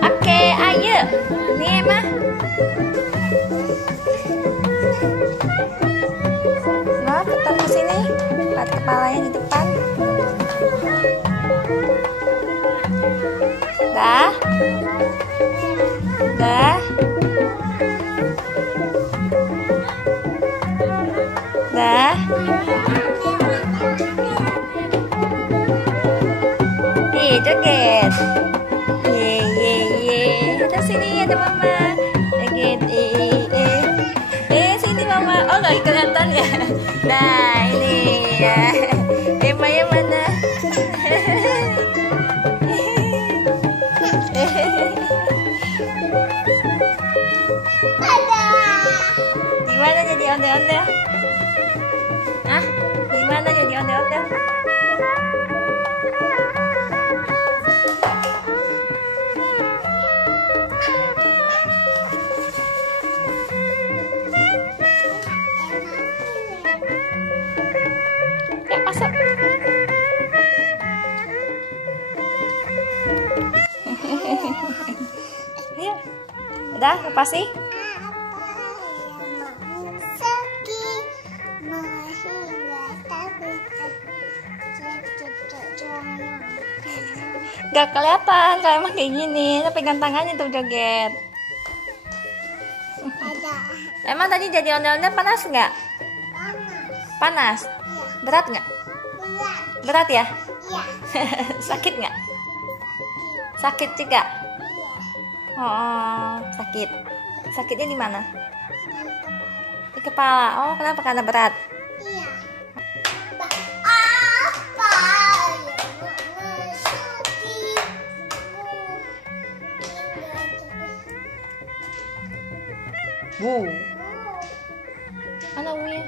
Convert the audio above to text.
Oke, ayo. Nih, Emma. Nah, putar ke sini. Lihat kepalanya di depan. Dah. Dah. Dah. Ih, joget. Ye ye ye. Ada sini ada mama. Joget. Sini mama. Oh, nggak kelihatan ya. Nah, ini ya. Emanya mana? Gimana jadi ondel-ondel? Hah? Gimana jadi ondel-ondel? Ya, masuk. Ayo. Udah, lepas sih. Gak kelihatan kalau emang kayak gini. Tapi pegang tangannya tuh joget. Emang tadi jadi ondel-ondel panas nggak? Panas. Berat nggak? Berat ya? Sakit nggak? Sakit juga. Oh, sakit. Sakitnya di mana? Di kepala. Oh, kenapa? Karena berat. Bu. Mana bunya?